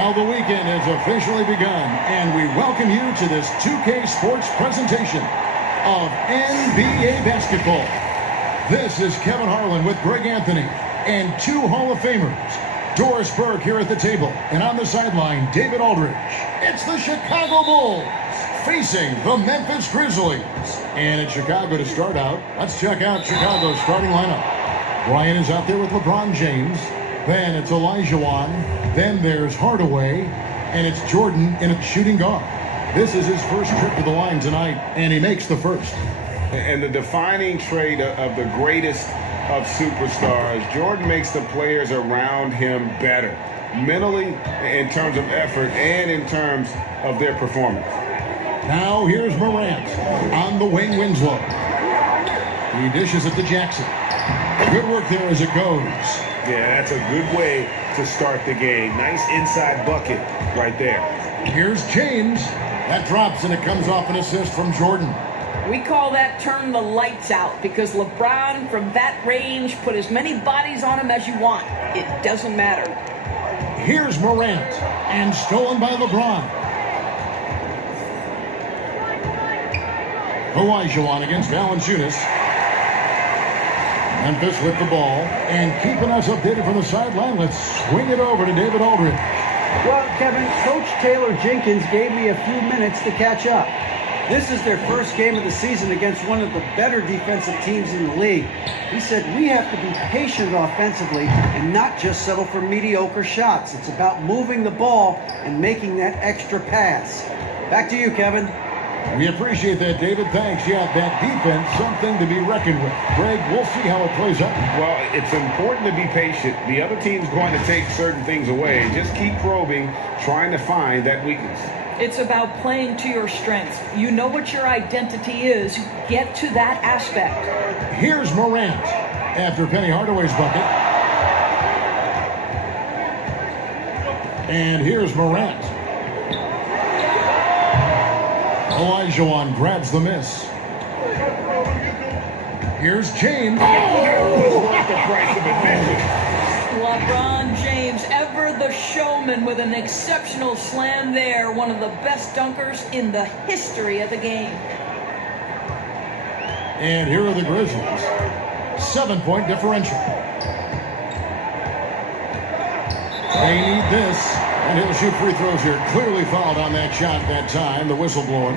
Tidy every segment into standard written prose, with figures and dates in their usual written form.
Well, the weekend has officially begun, and we welcome you to this 2K Sports presentation of NBA basketball. This is Kevin Harlan with Greg Anthony and two Hall of Famers, Doris Burke here at the table, and on the sideline, David Aldridge. It's the Chicago Bulls facing the Memphis Grizzlies. And it's Chicago to start out. Let's check out Chicago's starting lineup. Bryant is out there with LeBron James. Then it's Olajuwon. Then there's Hardaway. And it's Jordan in a shooting guard. This is his first trip to the line tonight, and he makes the first. And the defining trait of the greatest of superstars, Jordan makes the players around him better, mentally, in terms of effort, and in terms of their performance. Now here's Morant on the wing, Winslow. He dishes it to Jackson. Good work there as it goes. Yeah, that's a good way to start the game. Nice inside bucket right there. Here's James. That drops, and it comes off an assist from Jordan. We call that turn the lights out, because LeBron, from that range, put as many bodies on him as you want. It doesn't matter. Here's Morant, and stolen by LeBron. Olajuwon against Valanciunas. Memphis with the ball, and keeping us updated from the sideline, let's swing it over to David Aldridge. Well, Kevin, Coach Taylor Jenkins gave me a few minutes to catch up. This is their first game of the season against one of the better defensive teams in the league. He said we have to be patient offensively and not just settle for mediocre shots. It's about moving the ball and making that extra pass. Back to you, Kevin. We appreciate that, David. Thanks. Yeah, that defense, something to be reckoned with. Greg, we'll see how it plays out. Well, it's important to be patient. The other team's going to take certain things away. Just keep probing, trying to find that weakness. It's about playing to your strengths. You know what your identity is. Get to that aspect. Here's Morant after Penny Hardaway's bucket. And here's Morant. Olajuwon grabs the miss. Here's James. The price of admission. LeBron James, ever the showman, with an exceptional slam there. One of the best dunkers in the history of the game. And here are the Grizzlies. 7-point differential. They need this. And he'll shoot free throws here. Clearly fouled on that shot that time. The whistle blowing.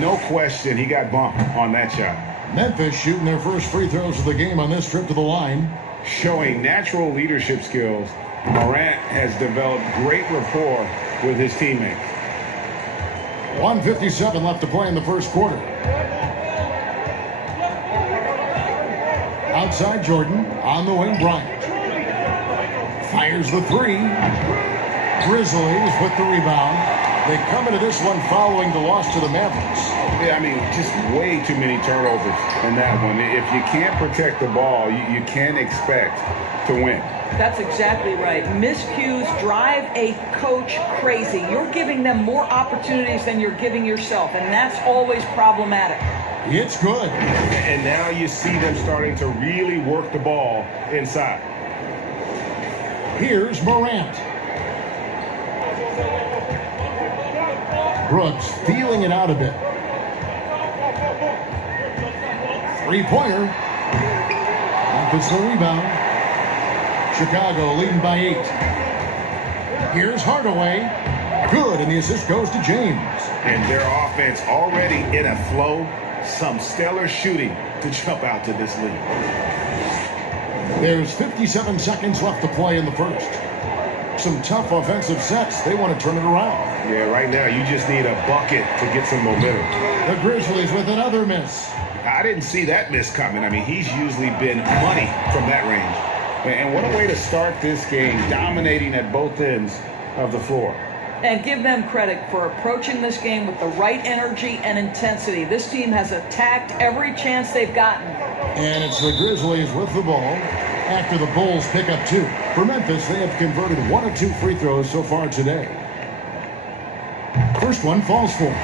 No question, he got bumped on that shot. Memphis shooting their first free throws of the game on this trip to the line. Showing natural leadership skills, Morant has developed great rapport with his teammates. 1:57 left to play in the first quarter. Outside Jordan, on the wing Bryant. Fires the three. Grizzlies with the rebound. They come into this one following the loss to the Mavericks. Yeah, I mean, just way too many turnovers in that one. If you can't protect the ball, you can't expect to win. That's exactly right. Miscues drive a coach crazy. You're giving them more opportunities than you're giving yourself, and that's always problematic. It's good. And now you see them starting to really work the ball inside. Here's Morant. Brooks feeling it out a bit. Three-pointer. Memphis the rebound. Chicago leading by 8. Here's Hardaway. Good, and the assist goes to James. And their offense already in a flow. Some stellar shooting to jump out to this lead. There's 57 seconds left to play in the first. Some tough offensive sets. They want to turn it around. Yeah, right now you just need a bucket to get some momentum. The Grizzlies with another miss. I didn't see that miss coming. I mean, he's usually been money from that range. And what a way to start this game, dominating at both ends of the floor. And give them credit for approaching this game with the right energy and intensity. This team has attacked every chance they've gotten. And it's the Grizzlies with the ball after the Bulls pick up 2. For Memphis, they have converted 1 of 2 free throws so far today. First one falls for.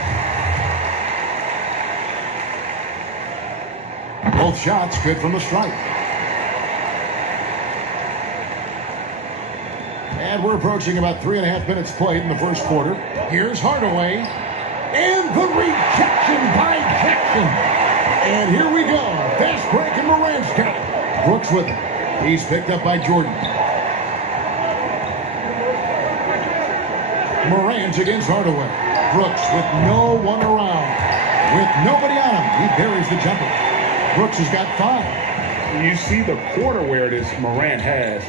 Both shots good from the stripe. And we're approaching about 3.5 minutes played in the first quarter. Here's Hardaway. And the rejection by Jackson. And here we go. Fast break and Morant's got it. Brooks with it. He's picked up by Jordan. Morant against Hardaway. Brooks with no one around. With nobody on him, he buries the jumper. Brooks has got 5. You see the court awareness Morant has.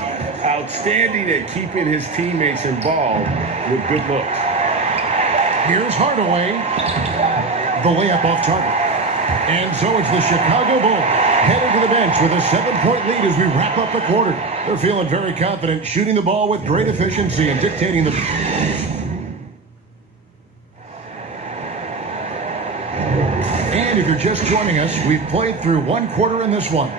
Outstanding at keeping his teammates involved with good looks. Here's Hardaway. The layup off target. And so it's the Chicago Bulls headed to the bench with a 7-point lead as we wrap up the quarter. They're feeling very confident, shooting the ball with great efficiency and dictating the... And if you're just joining us, we've played through one quarter in this one.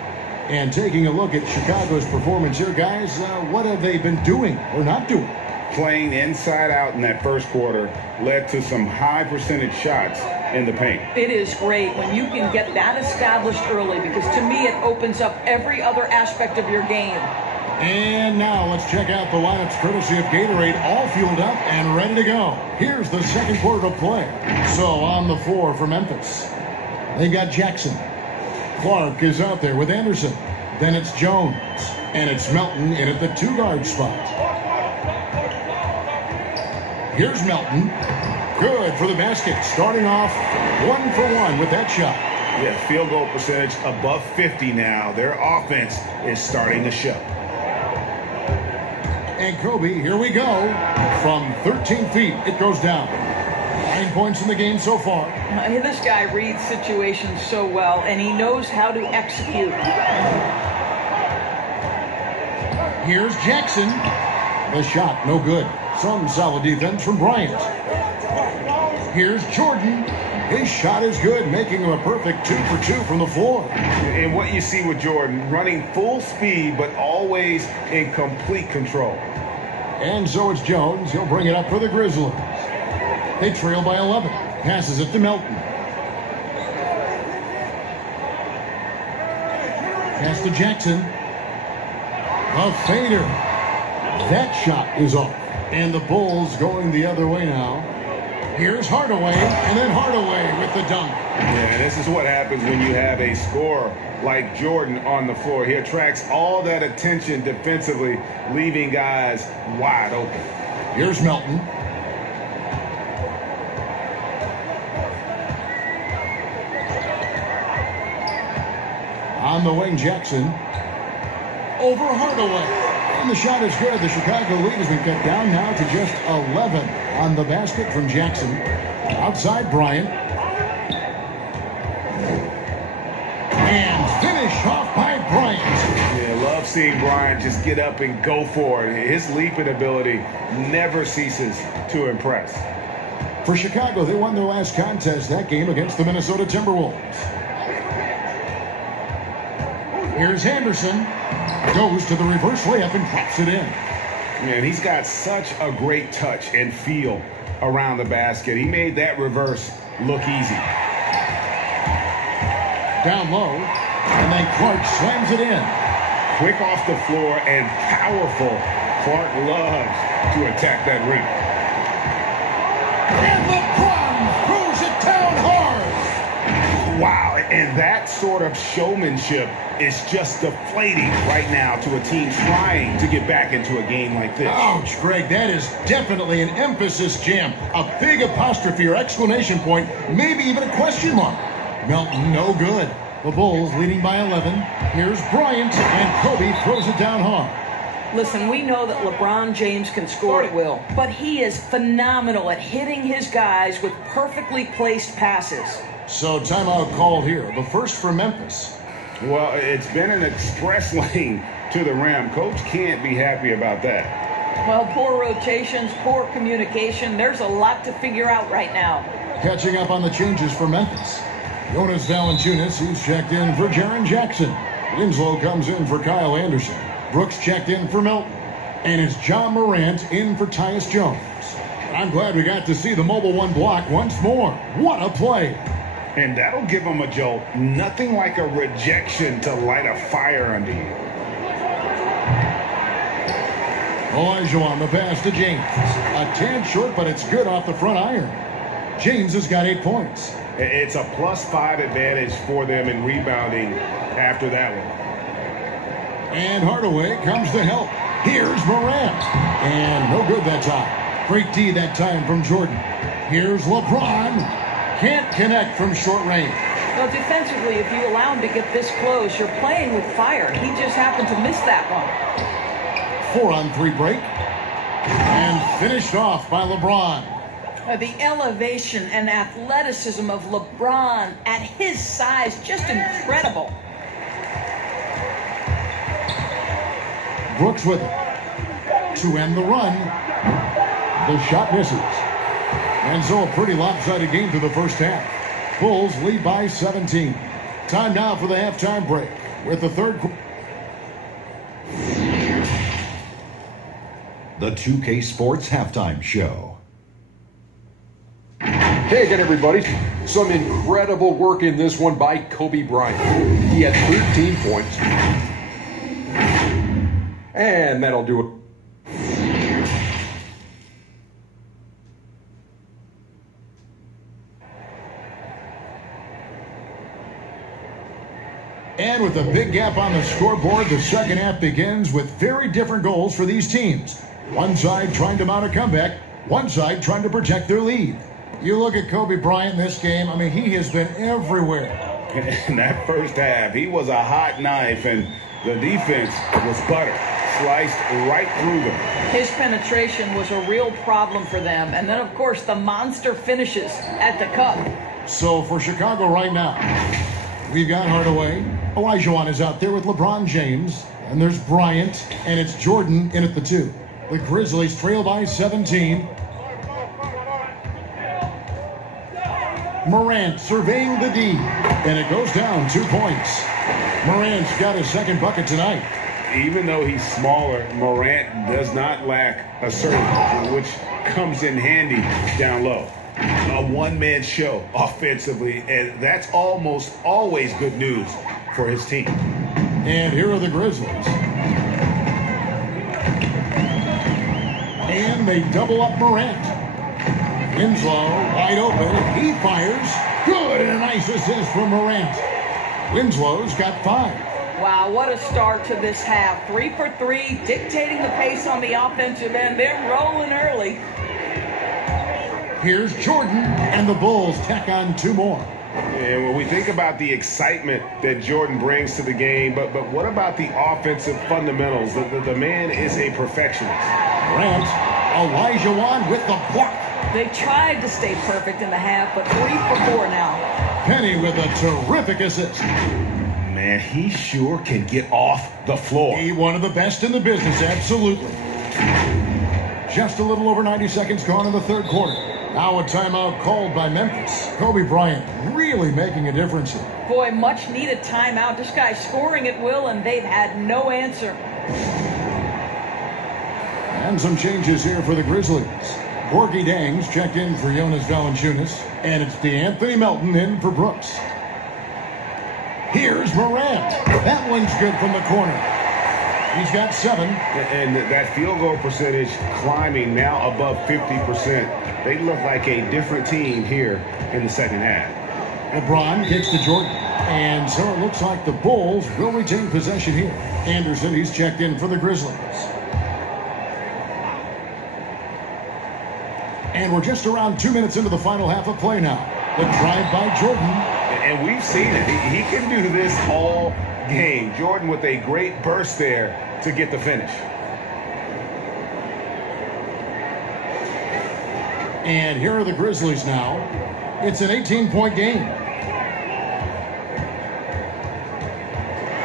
And taking a look at Chicago's performance here, guys, what have they been doing or not doing? Playing inside out in that first quarter led to some high percentage shots in the paint. It is great when you can get that established early, because to me it opens up every other aspect of your game. And now let's check out the lineups courtesy of Gatorade, all fueled up and ready to go. Here's the second quarter of play. So on the floor for Memphis, they got Jackson. Clark is out there with Anderson. Then it's Jones. And it's Melton in at the 2-guard spot. Here's Melton. Good for the basket. Starting off 1 for 1 with that shot. Yeah, field goal percentage above 50 now. Their offense is starting to show. And Kobe, here we go. From 13 feet, it goes down. 9 points in the game so far. This guy reads situations so well, and he knows how to execute. Here's Jackson. The shot, no good. Some solid defense from Bryant. Here's Jordan. His shot is good, making him a perfect 2 for 2 from the floor. And what you see with Jordan, running full speed, but always in complete control. And so it's Jones. He'll bring it up for the Grizzlies. They trail by 11. Passes it to Melton. Pass to Jackson. A fader. That shot is off. And the Bulls going the other way now. Here's Hardaway, and then Hardaway with the dunk. Yeah, this is what happens when you have a scorer like Jordan on the floor. He attracts all that attention defensively, leaving guys wide open. Here's Melton. On the wing, Jackson. Over Hardaway. And the shot is good. The Chicago lead has been cut down now to just 11 on the basket from Jackson. Outside Bryant. And finished off by Bryant. Yeah, love seeing Bryant just get up and go for it. His leaping ability never ceases to impress. For Chicago, they won their last contest that game against the Minnesota Timberwolves. Here's Anderson. Goes to the reverse layup and drops it in. Man, he's got such a great touch and feel around the basket. He made that reverse look easy. Down low, and then Clark slams it in. Quick off the floor and powerful. Clark loves to attack that rim. And LeBron throws it down hard. Wow, and that sort of showmanship is just deflating right now to a team trying to get back into a game like this. Ouch, Greg, that is definitely an emphasis jam. A big apostrophe or exclamation point, maybe even a question mark. Melton, no good. The Bulls leading by 11. Here's Bryant, and Kobe throws it down hard. Listen, we know that LeBron James can score at will, but he is phenomenal at hitting his guys with perfectly placed passes. So timeout called here. The first for Memphis. Well, it's been an express lane to the rim. Coach can't be happy about that. Well, poor rotations, poor communication. There's a lot to figure out right now. Catching up on the changes for Memphis. Jonas Valanciunas, he's checked in for Jaren Jackson. Winslow comes in for Kyle Anderson. Brooks checked in for Melton. And it's John Morant in for Tyus Jones. I'm glad we got to see the Mobile One block once more. What a play. And that'll give them a jolt. Nothing like a rejection to light a fire under you. Olajuwon, the pass to James. A tad short, but it's good off the front iron. James has got 8 points. It's a +5 advantage for them in rebounding after that one. And Hardaway comes to help. Here's Morant. And no good that time. Great D that time from Jordan. Here's LeBron. Can't connect from short range. Well, defensively, if you allow him to get this close, you're playing with fire. He just happened to miss that one. 4-on-3 break. And finished off by LeBron. The elevation and athleticism of LeBron at his size, just incredible. Brooks with it. To end the run. The shot misses. And so a pretty lopsided game through the first half. Bulls lead by 17. Time now for the halftime break with the third quarter. The 2K Sports Halftime Show. Hey again, everybody. Some incredible work in this one by Kobe Bryant. He had 13 points. And that'll do it. And with a big gap on the scoreboard, the second half begins with very different goals for these teams. One side trying to mount a comeback, one side trying to protect their lead. You look at Kobe Bryant in this game, I mean, he has been everywhere. In that first half, he was a hot knife, and the defense was butter, sliced right through them. His penetration was a real problem for them. And then, of course, the monster finishes at the cup. So for Chicago right now, we've got Hardaway. Olajuwon is out there with LeBron James. And there's Bryant, and it's Jordan in at the 2. The Grizzlies trail by 17. Morant surveying the D, and it goes down 2 points. Morant's got his second bucket tonight. Even though he's smaller, Morant does not lack assertiveness, which comes in handy down low. A one-man show offensively, and that's almost always good news for his team. And here are the Grizzlies. And they double up Morant. Winslow wide open. He fires. Good, and a nice assist from Morant. Winslow's got 5. Wow, what a start to this half. 3 for 3, dictating the pace on the offensive end. They're rolling early. Here's Jordan, and the Bulls tack on 2 more. And when we think about the excitement that Jordan brings to the game, but what about the offensive fundamentals? The man is a perfectionist. Morant, Olajuwon with the block. They tried to stay perfect in the half, but 3 for 4 now. Penny with a terrific assist. Man, he sure can get off the floor. He one of the best in the business, absolutely. Just a little over 90 seconds gone in the third quarter. Now a timeout called by Memphis. Kobe Bryant really making a difference here. Boy, much needed timeout. This guy's scoring at will, and they've had no answer. And some changes here for the Grizzlies. Gorgie Dangs checked in for Jonas Valanciunas, and it's DeAnthony Melton in for Brooks. Here's Morant. That one's good from the corner. He's got 7. And that field goal percentage climbing now above 50%. They look like a different team here in the second half. LeBron kicks to Jordan. And so it looks like the Bulls will retain possession here. Anderson, he's checked in for the Grizzlies. And we're just around 2 minutes into the final half of play now. The drive by Jordan. And we've seen it. He can do this all game. Jordan with a great burst there to get the finish. And here are the Grizzlies now. It's an 18-point game.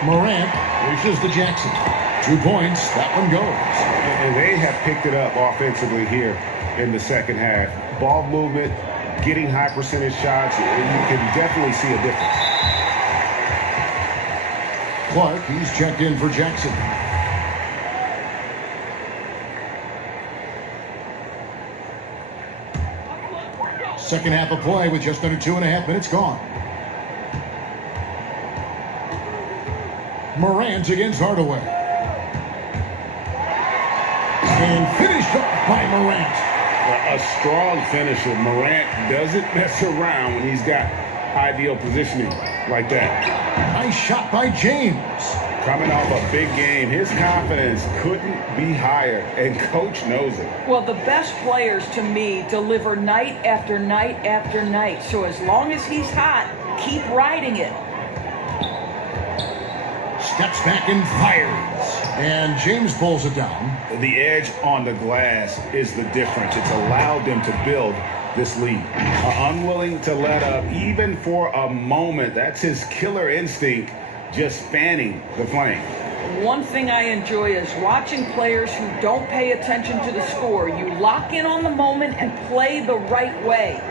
Morant reaches to Jackson. 2 points. That one goes. And they have picked it up offensively here in the second half. Ball movement, getting high percentage shots, and you can definitely see a difference. Clark, he's checked in for Jackson. Second half of play with just under 2.5 minutes gone. Morant against Hardaway. And finished off by Morant. A strong finisher. Morant doesn't mess around when he's got ideal positioning like that. Nice shot by James. Coming off a big game, his confidence couldn't be higher, and coach knows it. Well, the best players to me deliver night after night after night. So as long as he's hot, keep riding it. Steps back and fires. And James pulls it down. The edge on the glass is the difference. It's allowed them to build this lead. Unwilling to let up even for a moment. That's his killer instinct, just fanning the flame. One thing I enjoy is watching players who don't pay attention to the score. You lock in on the moment and play the right way.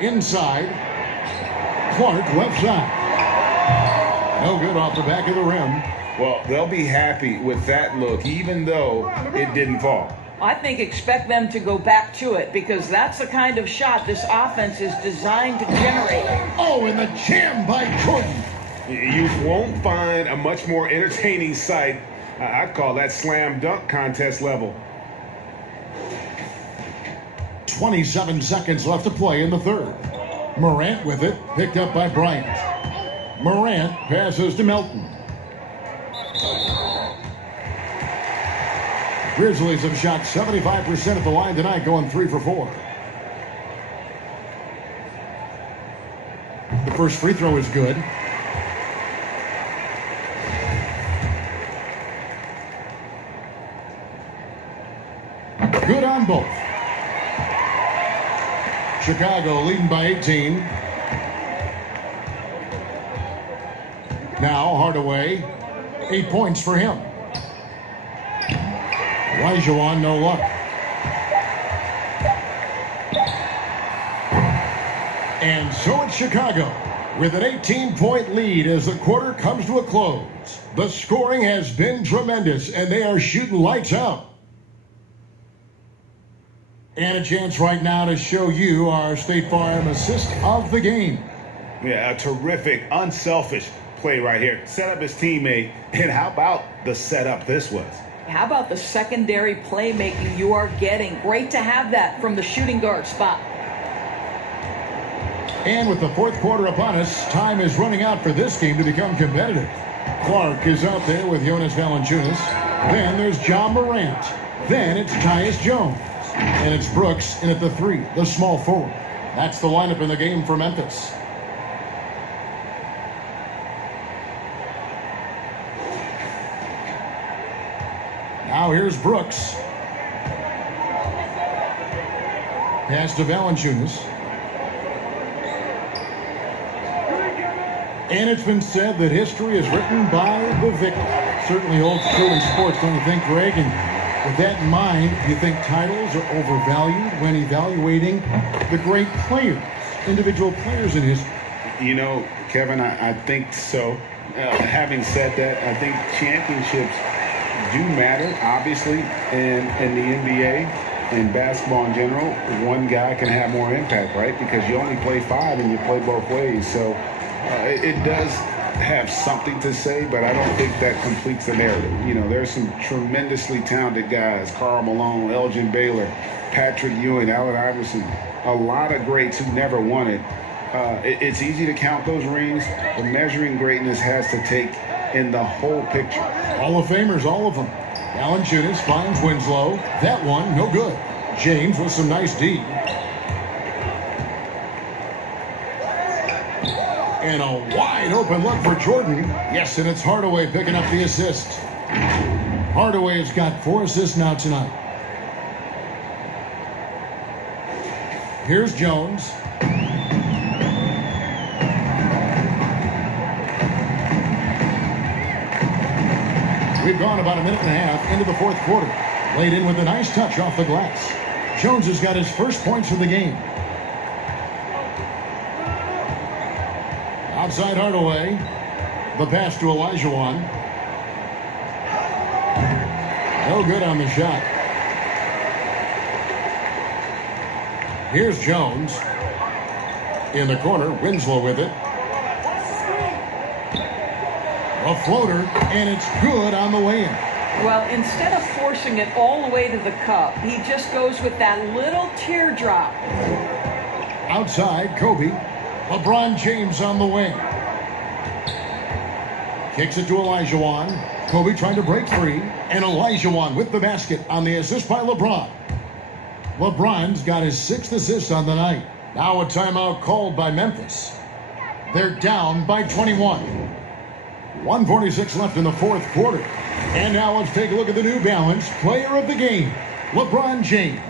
Inside. Clark left side. No good off the back of the rim. Well, they'll be happy with that look, even though it didn't fall. I think expect them to go back to it because that's the kind of shot this offense is designed to generate. Oh, and the jam by Jordan. You won't find a much more entertaining sight. I'd call that slam dunk contest level. 27 seconds left to play in the third. Morant with it, picked up by Bryant. Morant passes to Melton. Grizzlies have shot 75% at the line tonight, going 3 for 4. The first free throw is good. Good on both. Chicago leading by 18. Now Hardaway, 8 points for him. Olajuwon, no luck. And so it's Chicago with an 18-point lead as the quarter comes to a close. The scoring has been tremendous, and they are shooting lights out. And a chance right now to show you our State Farm assist of the game. Yeah, a terrific, unselfish play right here. Set up his teammate, and how about the setup this was? How about the secondary playmaking you are getting? Great to have that from the shooting guard spot. And with the fourth quarter upon us, time is running out for this game to become competitive. Clark is out there with Jonas Valanciunas. Then there's John Morant. Then it's Tyus Jones. And it's Brooks in at the 3, the small forward. That's the lineup in the game for Memphis. Now here's Brooks. Pass to Valanciunas. And it's been said that history is written by the victor. Certainly holds true in sports, don't you think, Greg? And with that in mind, do you think titles are overvalued when evaluating the great players, individual players in history? You know, Kevin, I think so. Having said that, I think championships do matter, obviously, in the NBA and basketball in general. One guy can have more impact, right? Because you only play 5 and you play both ways. So it does have something to say, but I don't think that completes the narrative. You know, there's some tremendously talented guys, Karl Malone, Elgin Baylor, Patrick Ewing, Allen Iverson, a lot of greats who never won it. It's easy to count those rings, but measuring greatness has to take in the whole picture. Hall of Famers, all of them. Valanciunas finds Winslow. That one, no good. James with some nice D. And a wide open look for Jordan. Yes, and it's Hardaway picking up the assist. Hardaway has got 4 assists now tonight. Here's Jones. We've gone about a minute and a half into the fourth quarter. Laid in with a nice touch off the glass. Jones has got his first points of the game. Outside Hardaway. The pass to Olajuwon. No good on the shot. Here's Jones. In the corner, Winslow with it. A floater, and it's good on the way in. Well, instead of forcing it all the way to the cup, he just goes with that little teardrop. Outside, Kobe. LeBron James on the wing. Kicks it to Olajuwon. Kobe trying to break free. And Olajuwon with the basket on the assist by LeBron. LeBron's got his 6th assist on the night. Now a timeout called by Memphis. They're down by 21. 1:46 left in the 4th quarter. And now let's take a look at the New Balance player of the game, LeBron James.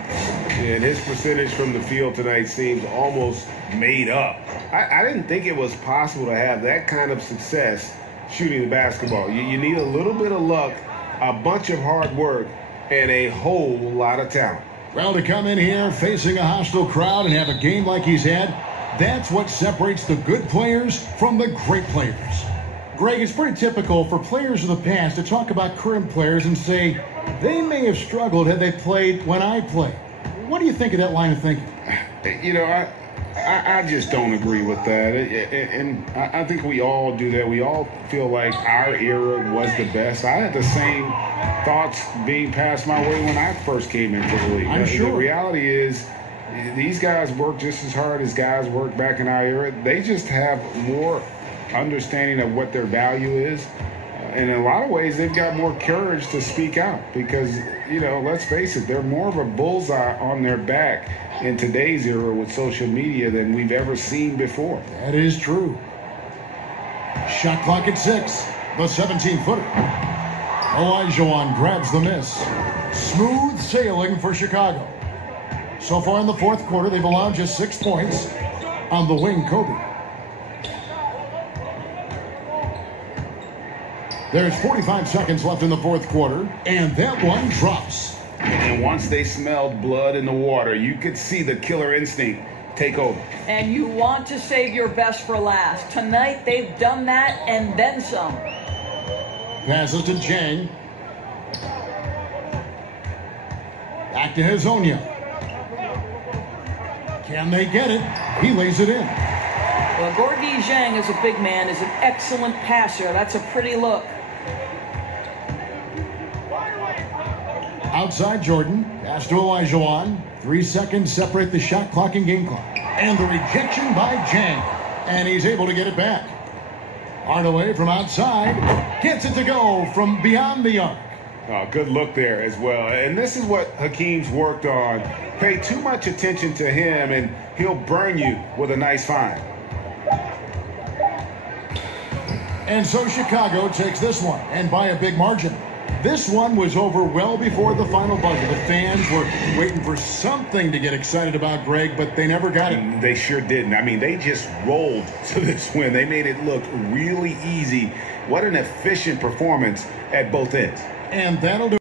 And his percentage from the field tonight seems almost made up. I didn't think it was possible to have that kind of success shooting the basketball. You need a little bit of luck, a bunch of hard work, and a whole lot of talent. Well, to come in here facing a hostile crowd and have a game like he's had, that's what separates the good players from the great players. Greg, it's pretty typical for players of the past to talk about current players and say, they may have struggled had they played when I played. What do you think of that line of thinking? You know, I just don't agree with that. And I think we all do that. We all feel like our era was the best. I had the same thoughts being passed my way when I first came into the league. I'm sure. The reality is these guys work just as hard as guys worked back in our era. They just have more understanding of what their value is. And in a lot of ways, they've got more courage to speak out because, you know, let's face it, they're more of a bullseye on their back in today's era with social media than we've ever seen before. That is true. Shot clock at 6. The 17-footer. Olajuwon grabs the miss. Smooth sailing for Chicago. So far in the 4th quarter, they've allowed just 6 points. On the wing, Kobe. There's 45 seconds left in the 4th quarter, and that one drops. And once they smelled blood in the water, you could see the killer instinct take over. And you want to save your best for last. Tonight, they've done that and then some. Passes to Chang. Back to Hazonia. Can they get it? He lays it in. Well, Gorgui Zhang, as a big man, is an excellent passer. That's a pretty look. Outside Jordan, pass to Olajuwon. 3 seconds separate the shot clock and game clock. And the rejection by Chang. And he's able to get it back. Hardaway from outside. Gets it to go from beyond the arc. Oh, good look there as well. And this is what Hakeem's worked on. Pay too much attention to him and he'll burn you with a nice find. And so Chicago takes this one, and by a big margin. This one was over well before the final buzzer. The fans were waiting for something to get excited about, Greg, but they never got it. They sure didn't. I mean, they just rolled to this win. They made it look really easy. What an efficient performance at both ends. And that'll do